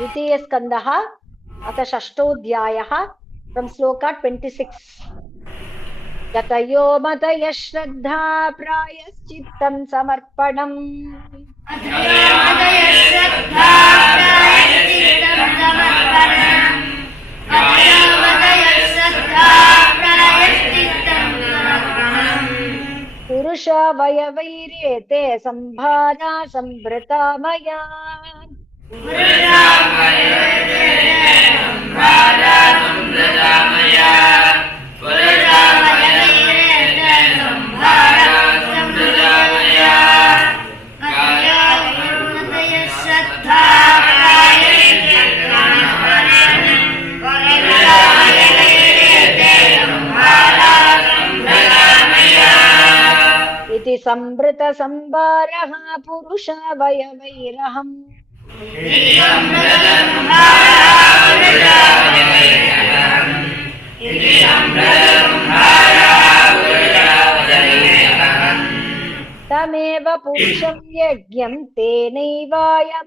द्वितीयस्कन्धः अथ षष्ठोऽध्यायः फ्रम् श्लोका 26. यतयो मतयः श्रद्धा प्रायश्चित्तं समर्पणम् पुरुषा वयवैरेते संभारा संभृता मया इति संभृत संभारः पुरुषा वयवैरहम् तमेव पुरुषं यज्ञं तेनैवायमजीश्वरम्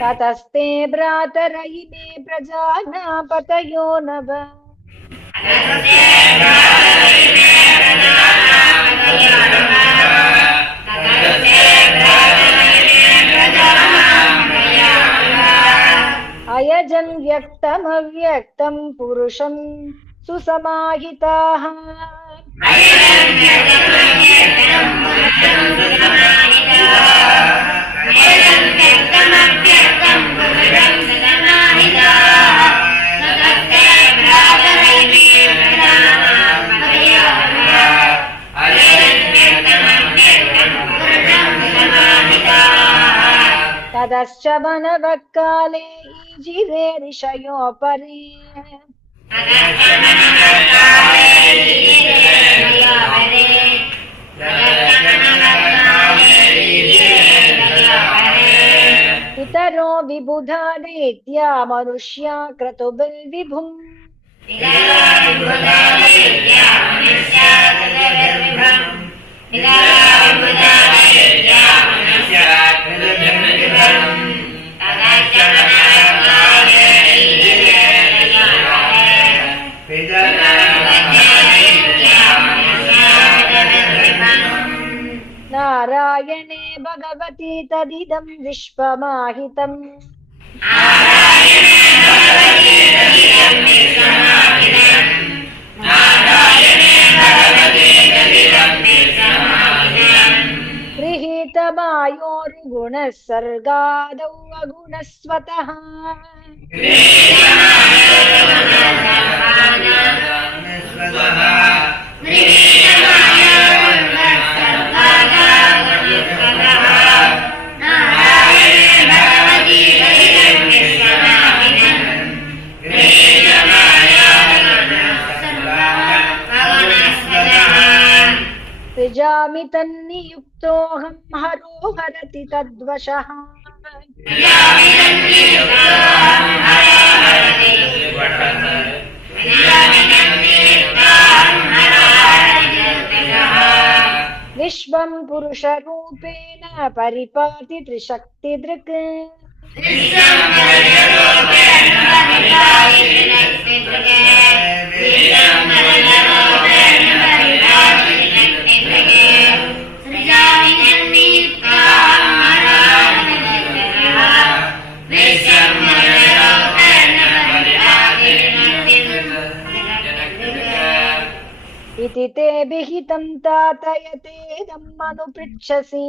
ततस्ते भ्रातर इमे प्रजानापतयो नव अयजन् व्यक्तमव्यक्तं पुरुषं सुसमाहिताः ततश्च मनवः काले ईजिरे ऋषयोपरि पितरो विबुधा दैत्या मनुष्या क्रतुभिर्विभुम् नारायणे भगवति तदिदं विश्वमाहितम् गृहीतमायोर्गुणः सर्गादौ अगुणस्वतः सृजामि तन्नियुक्तोऽहं हरो हरति तद्वशः विश्वं पुरुषरूपेण परिपाति त्रिशक्तिदृक् इति ते विहितं तातयतेदम् अनुपृच्छसि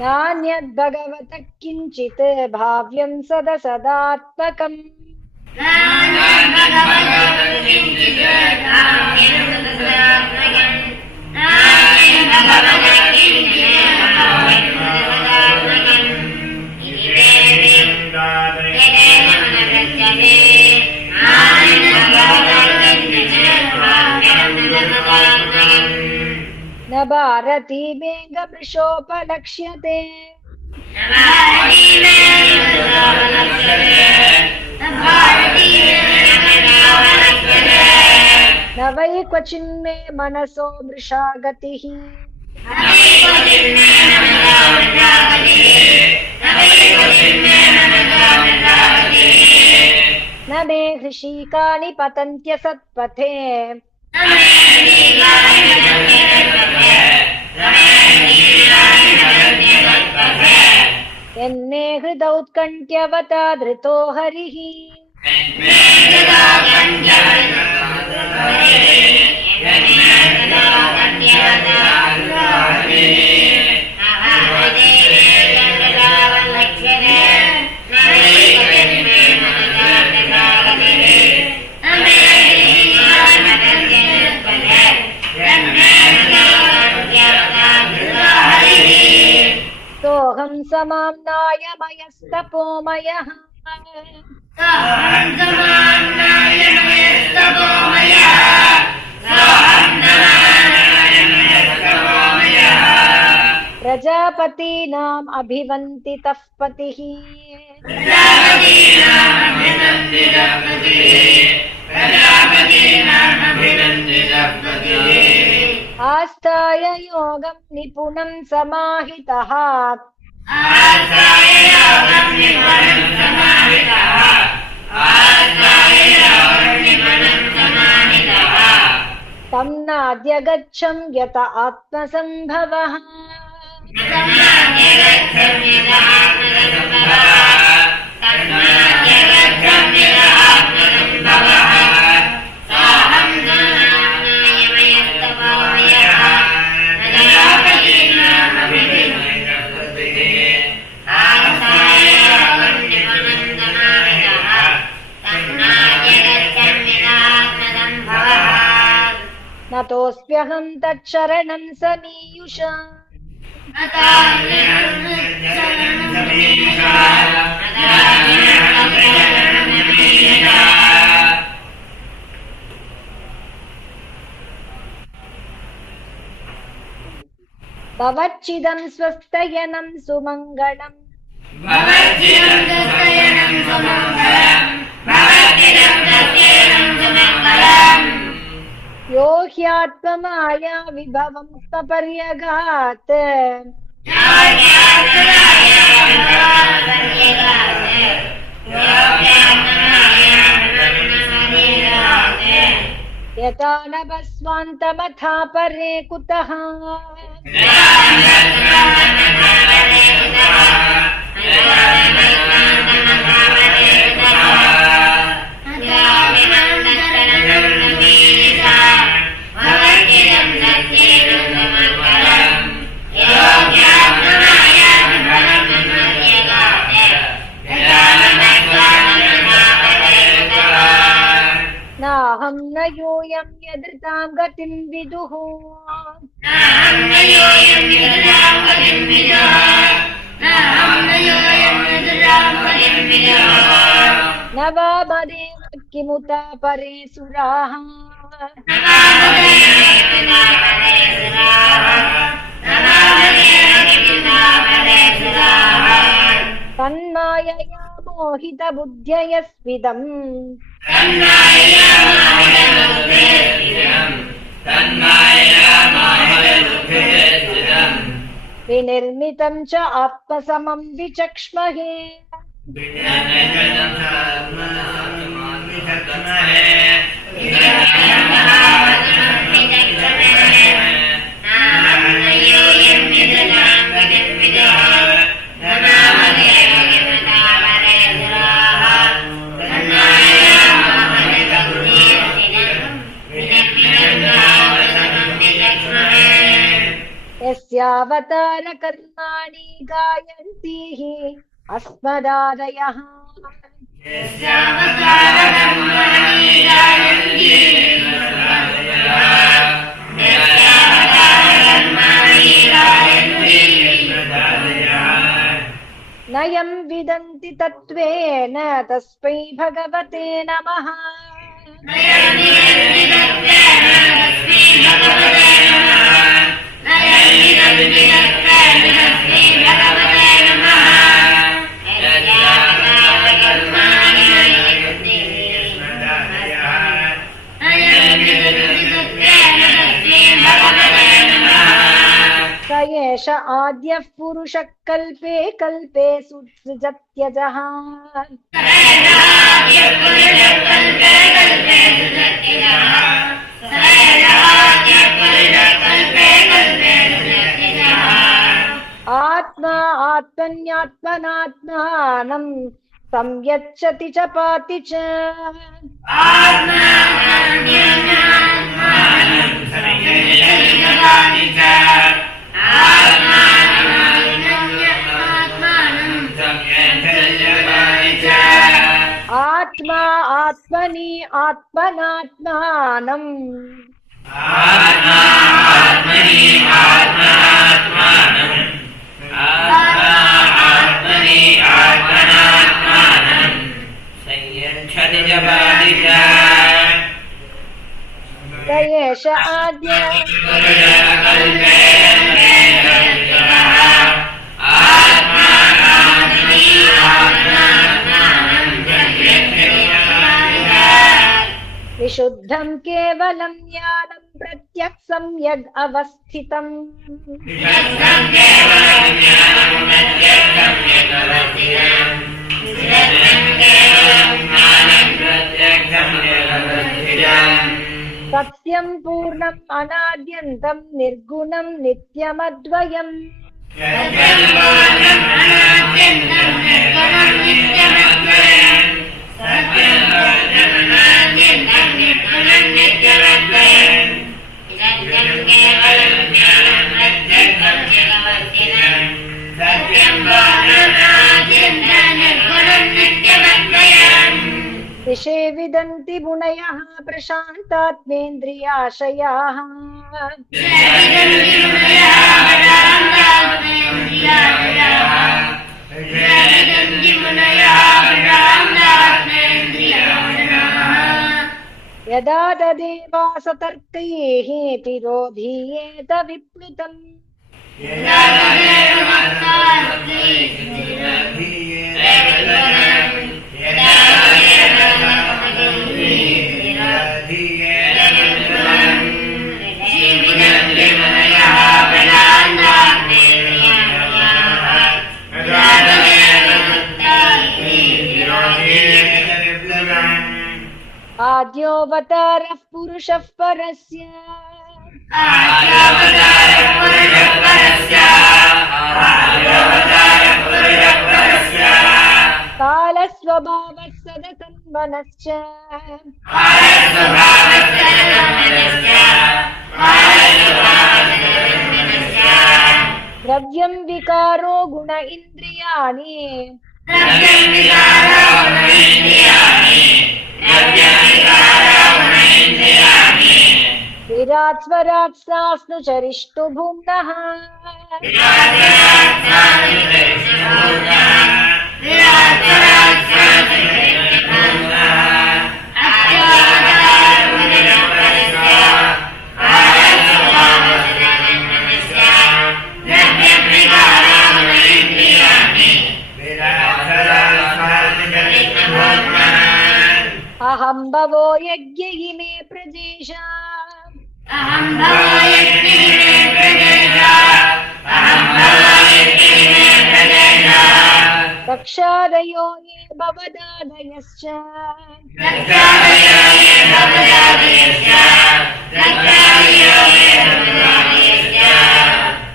नान्यद्भगवतः किञ्चित् भाव्यं सदसदात्मकम् भारती मेघमृषोपलक्ष्यते न वै क्वचिन्मे मनसो मृषा गतिः न मे हृषीकानि पतन्त्यसत्पथे यन्मे हृदौत्कण्ठ्यवता धृतो हरिः सोऽहं समाम्नायमयस्तपोमयः प्रजापतीनाम् अभिवन्दितः पतिः आस्थाय योगं निपुणं समाहितः तं नाद्य गच्छं यत आत्मसम्भवः नतोऽस्म्यहं तच्छरणं समीयुषा भवच्चिदं स्वस्तयनं सुमङ्गलम् यो ह्यात्ममाया विभवं स्वपर्यगात् यथा नभस्वान्तमथा परे कुतः नाहं न योऽयं यदृतां गतिं विदुः न वा मदेव किमुता परे सुराः तन्मायया मोहितबुद्ध्ययस्विदम् विनिर्मितं च आत्मसमं विचक्ष्महे यस्यावतार कर्माणि गायन्तीः अस्मदादयः नयं विदन्ति तत्त्वेन तस्मै भगवते नमः स एष आद्यः पुरुषः कल्पे कल्पे सृजत्यजः आत्मा आत्मन्यात्मनात्मानं संयच्छति च पाति च आत्मा आत्मनि आत्मनात्मानं स एष आद्यः विशुद्धं केवलं ज्ञानं प्रत्यक्षं यद् अवस्थितम् सत्यं पूर्णम् अनाद्यन्तं निर्गुणं नित्यमद्वयम् दिशे विदन्ति मुनयः प्रशान्तात्मेन्द्रियाशयाः यदा तदेवासतर्कैः तिरोधीयेत विप्लुतम् आद्योऽवतारः पुरुषः परस्य कालस्वभावः सदसन्मनश्च द्रव्यं विकारो गुण इन्द्रियाणि विराट् स्वराट् स्नु चरिष्टु भुम्नः अहं भवो यज्ञ इमे प्रदेशा दक्षादयो ये भवदादयश्च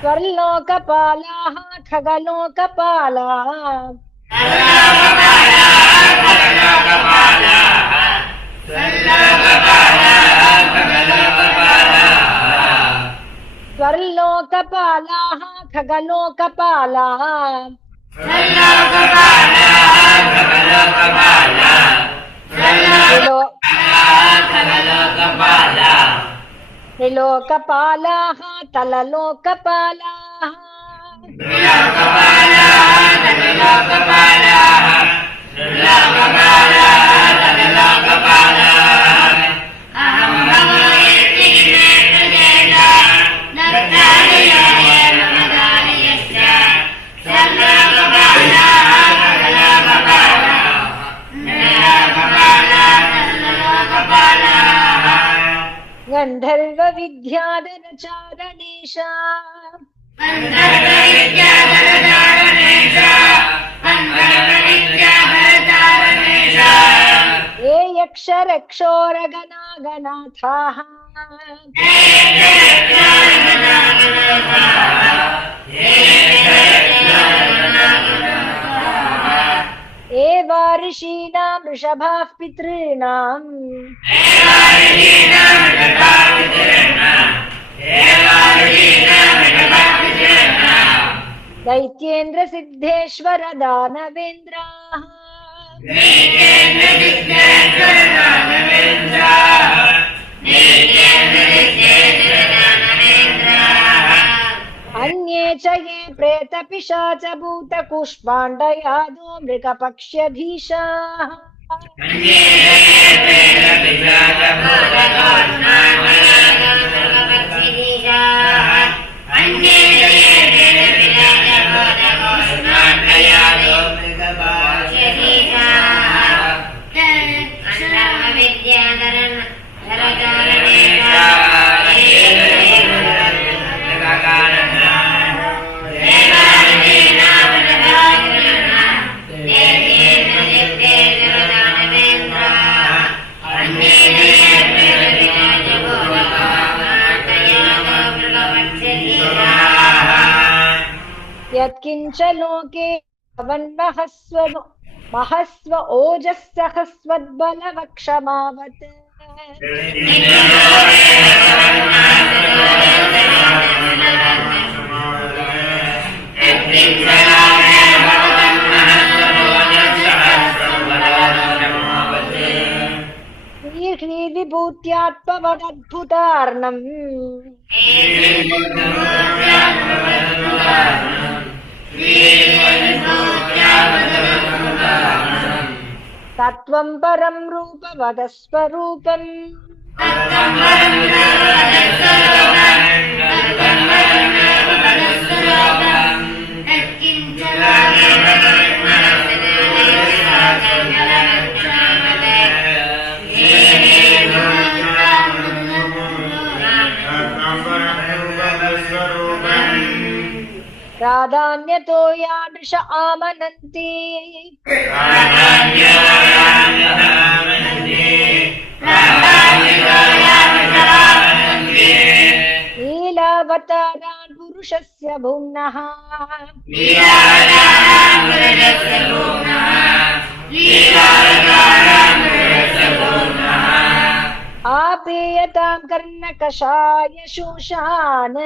स्वर्लोकपालाः खगलोकपालाः स्वर्लोकपालाः खगलोकपालाः त्रिलोकपालाः तललोकपालाः विद्याधरचारणेश ये यक्ष रक्षोरगनागनाथाः एवा ऋषीणां वृषभाः पितॄणाम् दैत्येन्द्र सिद्धेश्वर दानवेन्द्राः अन्ये च ये प्रेत पिशाच भूत कुष्माण्डयादो मृगपक्ष्यधीशाः यत्किंच लोके महस्व ओजः सहस्वद्बलवक्षमावत् विभूत्यात्मवदद्भुतार्णम् तत्त्वं परं रूपवदस्वरूपम् प्राधान्यतो यादृश आमनन्ति लीलावतारान् पुरुषस्य भुम्नः आपेयतां कर्णकषाय शोषान्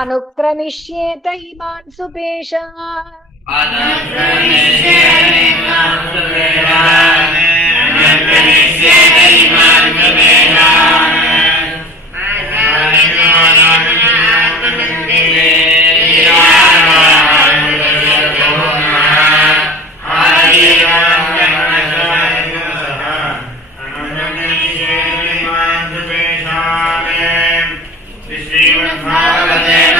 अनुक्रमिष्येत इमान् सुपेशान् श्रीमद्भागवते